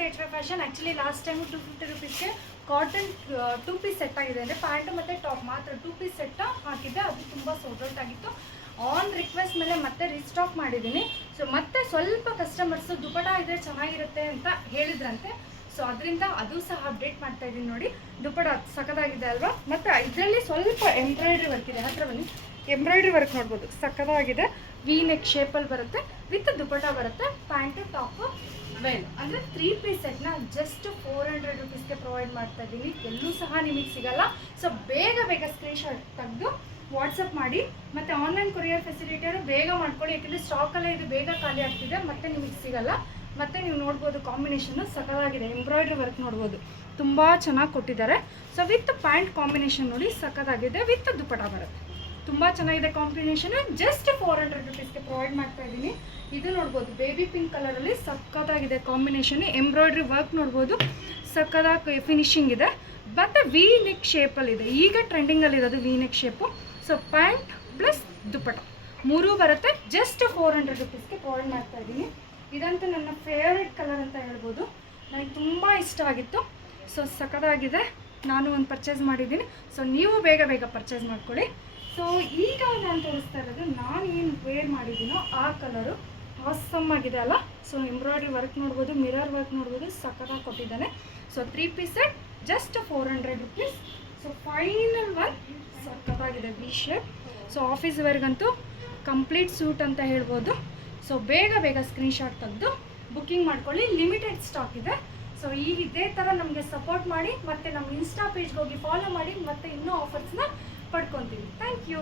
Welcome to HY fashion. Actually last time 250 ರುಪೀಸ್ಗೆ cotton 2 piece set ಆಗಿದೆ. ಅಂದರೆ pant ಮತ್ತು ಟಾಪ್ ಮಾತ್ರ 2 ಪೀಸ್ ಸೆಟ್ ಹಾಕಿದ್ದೆ. ಅದು ತುಂಬ ಸೋಲ್ಡ್ ಔಟ್ ಆಗಿತ್ತು. ಆನ್ ರಿಕ್ವೆಸ್ಟ್ ಮೇಲೆ ಮತ್ತೆ ರೀಸ್ಟಾಕ್ ಮಾಡಿದ್ದೀನಿ. ಸೊ ಮತ್ತೆ ಸ್ವಲ್ಪ ಕಸ್ಟಮರ್ಸು ದುಪಟ ಇದ್ರೆ ಚೆನ್ನಾಗಿರುತ್ತೆ ಅಂತ ಹೇಳಿದ್ರಂತೆ. ಸೊ ಅದರಿಂದ ಅದು ಸಹ ಅಪ್ಡೇಟ್ ಮಾಡ್ತಾ ಇದ್ದೀನಿ. ನೋಡಿ ದುಪಟ ಸಖತ್ತಾಗಿದೆ ಅಲ್ವಾ. ಮತ್ತು ಇದರಲ್ಲಿ ಸ್ವಲ್ಪ ಎಂಬ್ರಾಯ್ಡ್ರಿ ವರ್ಕ್ ಇದೆ. ಹತ್ರ ಬನ್ನಿ, ಎಂಬ್ರಾಯ್ಡ್ರಿ ವರ್ಕ್ ನೋಡ್ಬೋದು, ಸಖತ್ತಾಗಿದೆ. ವಿ ನೆಕ್ ಶೇಪಲ್ಲಿ ಬರುತ್ತೆ, ವಿತ್ ದುಪಟ ಬರುತ್ತೆ. ಪ್ಯಾಂಟು ಟಾಪು ವೆಲ್ ಅಂದರೆ 3 ಪೀಸ್ ಸೆಟ್ನ ಜಸ್ಟ್ 400 ರುಪೀಸ್ಗೆ ಪ್ರೊವೈಡ್ ಮಾಡ್ತಾ ಇದ್ದೀನಿ. ಎಲ್ಲೂ ಸಹ ನಿಮಗೆ ಸಿಗಲ್ಲ. ಸೊ ಬೇಗ ಸ್ಕ್ರೀನ್ಶಾಟ್ ತೆಗೆದು ವಾಟ್ಸಪ್ ಮಾಡಿ. ಮತ್ತು ಆನ್ಲೈನ್ ಕೊರಿಯರ್ ಫೆಸಿಲಿಟಿಯನ್ನು ಬೇಗ ಮಾಡ್ಕೊಳ್ಳಿ, ಯಾಕೆಂದರೆ ಸ್ಟಾಕಲ್ಲೇ ಇದು ಬೇಗ ಖಾಲಿ ಆಗ್ತಿದೆ, ಮತ್ತು ನಿಮಗೆ ಸಿಗಲ್ಲ. ಮತ್ತು ನೀವು ನೋಡ್ಬೋದು ಕಾಂಬಿನೇಷನ್ನು ಸಖತ್ತಾಗಿದೆ. ಎಂಬ್ರಾಯ್ಡ್ರಿ ವರ್ಕ್ ನೋಡ್ಬೋದು, ತುಂಬ ಚೆನ್ನಾಗಿ ಕೊಟ್ಟಿದ್ದಾರೆ. ಸೊ ವಿತ್ ಪ್ಯಾಂಟ್ ಕಾಂಬಿನೇಷನ್ ನೋಡಿ ಸಖತ್ತಾಗಿದೆ, ವಿತ್ ದುಪಟ ಬರುತ್ತೆ. ತುಂಬ ಚೆನ್ನಾಗಿದೆ ಕಾಂಬಿನೇಷನು. ಜಸ್ಟ್ 400 ರುಪೀಸ್ಗೆ ಪ್ರೊವೈಡ್ ಮಾಡ್ತಾ ಇದ್ದೀನಿ. ಇದು ನೋಡ್ಬೋದು ಬೇಬಿ ಪಿಂಕ್ ಕಲರಲ್ಲಿ ಸಖತ್ತಾಗಿದೆ ಕಾಂಬಿನೇಷನ್. ಎಂಬ್ರಾಯ್ಡ್ರಿ ವರ್ಕ್ ನೋಡ್ಬೋದು, ಸಖತ್ತಾಗಿ ಫಿನಿಶಿಂಗ್ ಇದೆ. ಮತ್ತು ವಿ ನೆಕ್ ಶೇಪಲ್ಲಿದೆ, ಈಗ ಟ್ರೆಂಡಿಂಗಲ್ಲಿರೋದು V neck shape. So pant plus dupatta ಮೂರೂ ಬರುತ್ತೆ. ಜಸ್ಟ್ 400 ರುಪೀಸ್ಗೆ ಪ್ರೊವೈಡ್ ಮಾಡ್ತಾ ಇದ್ದೀನಿ. ಇದಂತೂ ನನ್ನ ಫೇವ್ರೆಟ್ ಕಲರ್ ಅಂತ ಹೇಳ್ಬೋದು, ನನಗೆ ತುಂಬ ಇಷ್ಟ ಆಗಿತ್ತು. ಸೊ ಸಖತ್ತಾಗಿದೆ, ನಾನು ಒಂದು ಪರ್ಚೇಸ್ ಮಾಡಿದ್ದೀನಿ. ಸೊ ನೀವು ಬೇಗ ಪರ್ಚೇಸ್ ಮಾಡ್ಕೊಳ್ಳಿ. ಸೊ ಈಗ ನಾನು ತೋರಿಸ್ತಾ ಇರೋದು ನಾನು ಏನು ವೇರ್ ಮಾಡಿದ್ದೀನೋ ಆ ಕಲರು ಆಸಮ್ ಆಗಿದೆ ಅಲ್ಲ. ಸೊ ಎಂಬ್ರಾಯ್ಡ್ರಿ ವರ್ಕ್ ನೋಡ್ಬೋದು, ಮಿರರ್ ವರ್ಕ್ ನೋಡ್ಬೋದು, ಸಖತ್ತಾಗಿ ಕೊಟ್ಟಿದ್ದಾನೆ. So 3 piece set just 400 rupees. So final one ಸಖತ್ತಾಗಿದೆ, ವಿ ಶೇಪ್. ಸೊ ಆಫೀಸ್ ವೇರ್ಗಂತೂ ಕಂಪ್ಲೀಟ್ ಸೂಟ್ ಅಂತ ಹೇಳ್ಬೋದು. ಸೊ ಬೇಗ ಸ್ಕ್ರೀನ್ಶಾಟ್ ತೆಗೆದು ಬುಕ್ಕಿಂಗ್ ಮಾಡ್ಕೊಳ್ಳಿ, ಲಿಮಿಟೆಡ್ ಸ್ಟಾಕ್ ಇದೆ. ಸೊ ಇದೇ ಥರ ನಮಗೆ ಸಪೋರ್ಟ್ ಮಾಡಿ, ಮತ್ತು ನಮ್ಮ ಇನ್ಸ್ಟಾ ಪೇಜ್ಗೆ ಹೋಗಿ ಫಾಲೋ ಮಾಡಿ, ಮತ್ತು ಇನ್ನೂ ಆಫರ್ಸ್ನ ಪಡ್ಕೊತೀವಿ. Thank you.